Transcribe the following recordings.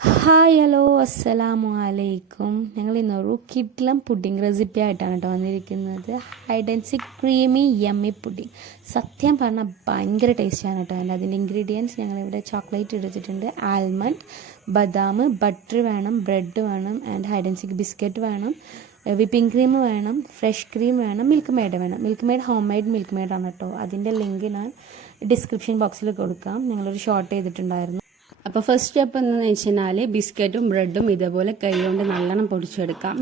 Hi hello അസ്സലാമു അലൈക്കും. ഞങ്ങൾ ഇന്നൊരു കിഡ്ലം പുഡിംഗ് റെസിപ്പി ആയിട്ടാണ് കേട്ടോ വന്നിരിക്കുന്നത്. Hide and seek creamy yummy pudding. സത്യം പറഞ്ഞാൽ ഭയങ്കര ടേസ്റ്റിയാണ് കേട്ടോ. അതിൻ്റെ ഇൻഗ്രീഡിയൻസ് ഞങ്ങളിവിടെ ചോക്ലേറ്റ് എടുത്തിട്ടുണ്ട്, ആൽമണ്ട്, ബദാം, ബട്ടർ വേണം, ബ്രെഡ് വേണം, and hide and seek biscuit വേണം, വിപ്പിംഗ് ക്രീം വേണം, ഫ്രഷ് ക്രീം വേണം, മിൽക്ക് മെയ്ഡ് വേണം. മിൽക്ക് മെയ്ഡ് ഹോം മെയ്ഡ് മിൽക്ക് മെയ്ഡാണ് കേട്ടോ. അതിൻ്റെ ലിങ്ക് ഞാൻ ഡിസ്ക്രിപ്ഷൻ ബോക്സിൽ കൊടുക്കാം. ഞങ്ങളൊരു ഷോർട്ട് ചെയ്തിട്ടുണ്ടായിരുന്നു. അപ്പോൾ ഫസ്റ്റ് സ്റ്റെപ്പ് എന്താണെന്ന് വെച്ച് കഴിഞ്ഞാൽ ബിസ്ക്കറ്റും ബ്രെഡും ഇതേപോലെ കൈ കൊണ്ട് നല്ലോണം പൊടിച്ചെടുക്കാം.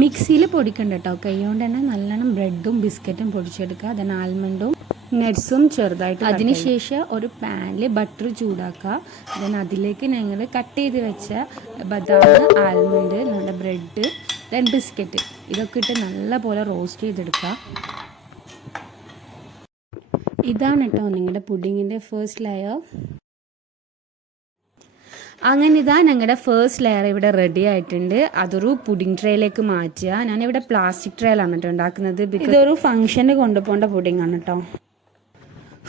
മിക്സിയിൽ പൊടിക്കണ്ട കേട്ടോ, കൈ കൊണ്ട് തന്നെ നല്ലോണം ബ്രെഡും ബിസ്ക്കറ്റും പൊടിച്ചെടുക്കുക. അതിന് ആൽമണ്ടും നട്ട്സും ചെറുതായിട്ട്, അതിനുശേഷം ഒരു പാനിൽ ബട്ടർ ചൂടാക്കുക. അതിലേക്ക് ഞങ്ങൾ കട്ട് ചെയ്ത് വെച്ച ബദാം, ആൽമണ്ട്, നമ്മുടെ ബ്രെഡ്, ദെൻ ബിസ്ക്കറ്റ് ഇതൊക്കെ ഇട്ട് നല്ല പോലെ റോസ്റ്റ് ചെയ്തെടുക്കുക. ഇതാണ് കേട്ടോ നിങ്ങളുടെ പുഡിങ്ങിൻ്റെ ഫസ്റ്റ് ലെയർ. അങ്ങനെ ഇതാ ഞങ്ങളുടെ ഫസ്റ്റ് ലെയർ ഇവിടെ റെഡി ആയിട്ടുണ്ട്. അതൊരു പുഡിംഗ് ട്രേയിലേക്ക് മാറ്റുക. ഞാനിവിടെ പ്ലാസ്റ്റിക് ട്രേയിലാണ് കേട്ടോ ഉണ്ടാക്കുന്നത്. ഇതൊരു ഫംഗ്ഷന് കൊണ്ടുപോകേണ്ട പുഡിംഗ് ആണ് കേട്ടോ.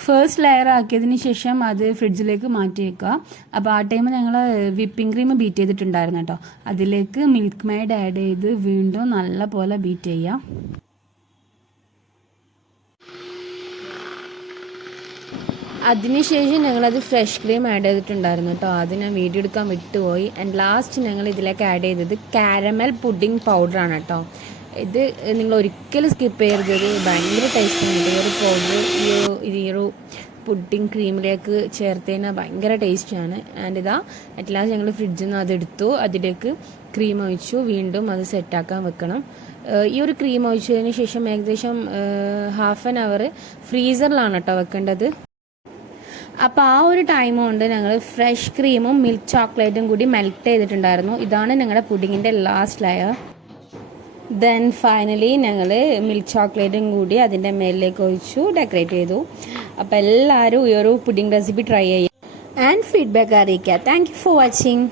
ഫസ്റ്റ് ലെയർ ആക്കിയതിന് ശേഷം അത് ഫ്രിഡ്ജിലേക്ക് മാറ്റി വെക്കുക. അപ്പോൾ ആ ടൈം ഞങ്ങൾ വിപ്പിംഗ് ക്രീം ബീറ്റ് ചെയ്തിട്ടുണ്ടായിരുന്നു കേട്ടോ. അതിലേക്ക് മിൽക്ക് മെയ്ഡ് ആഡ് ചെയ്ത് വീണ്ടും നല്ല പോലെ ബീറ്റ് ചെയ്യുക. അതിനുശേഷം ഞങ്ങളത് ഫ്രഷ് ക്രീം ആഡ് ചെയ്തിട്ടുണ്ടായിരുന്നു കേട്ടോ. അത് ഞാൻ വീഡിയോ എടുക്കാൻ വിട്ടുപോയി. ആൻഡ് ലാസ്റ്റ് ഞങ്ങൾ ഇതിലേക്ക് ആഡ് ചെയ്തത് കാരമൽ പുഡിംഗ് പൗഡറാണ് കേട്ടോ. ഇത് നിങ്ങൾ ഒരിക്കലും സ്കിപ്പ് ചെയ്യരുത്. ഇത് ഭയങ്കര ടേസ്റ്റാണ്. ഈ ഒരു പൗഡർ ഈ ഒരു പുഡിംഗ് ക്രീമിലേക്ക് ചേർത്തതിന് ഭയങ്കര ടേസ്റ്റാണ്. ആൻഡ് ഇതാ അറ്റ് ലാസ്റ്റ് ഞങ്ങൾ ഫ്രിഡ്ജിൽ നിന്ന് അതെടുത്തു. അതിലേക്ക് ക്രീം ഒഴിച്ചു. വീണ്ടും അത് സെറ്റാക്കാൻ വെക്കണം. ഈ ഒരു ക്രീം ഒഴിച്ചതിന് ശേഷം ഏകദേശം ഹാഫ് ആൻ അവർ ഫ്രീസറിലാണ് കേട്ടോ വെക്കേണ്ടത്. അപ്പോൾ ആ ഒരു ടൈം കൊണ്ട് ഞങ്ങൾ ഫ്രഷ് ക്രീമും മിൽക്ക് ചോക്ലേറ്റും കൂടി മെൽറ്റ് ചെയ്തിട്ടുണ്ടായിരുന്നു. ഇതാണ് ഞങ്ങളുടെ പുഡിങ്ങിൻ്റെ ലാസ്റ്റ് ലെയർ. ദെൻ ഫൈനലി ഞങ്ങൾ മിൽക്ക് ചോക്ലേറ്റും കൂടി അതിൻ്റെ മേലിലേക്ക് ഒഴിച്ചു ഡെക്കറേറ്റ് ചെയ്തു. അപ്പോൾ എല്ലാവരും ഈ ഒരു പുഡിംഗ് റെസിപ്പി ട്രൈ ചെയ്യുക ആൻഡ് ഫീഡ്ബാക്ക് അറിയിക്കുക. Thank you for watching.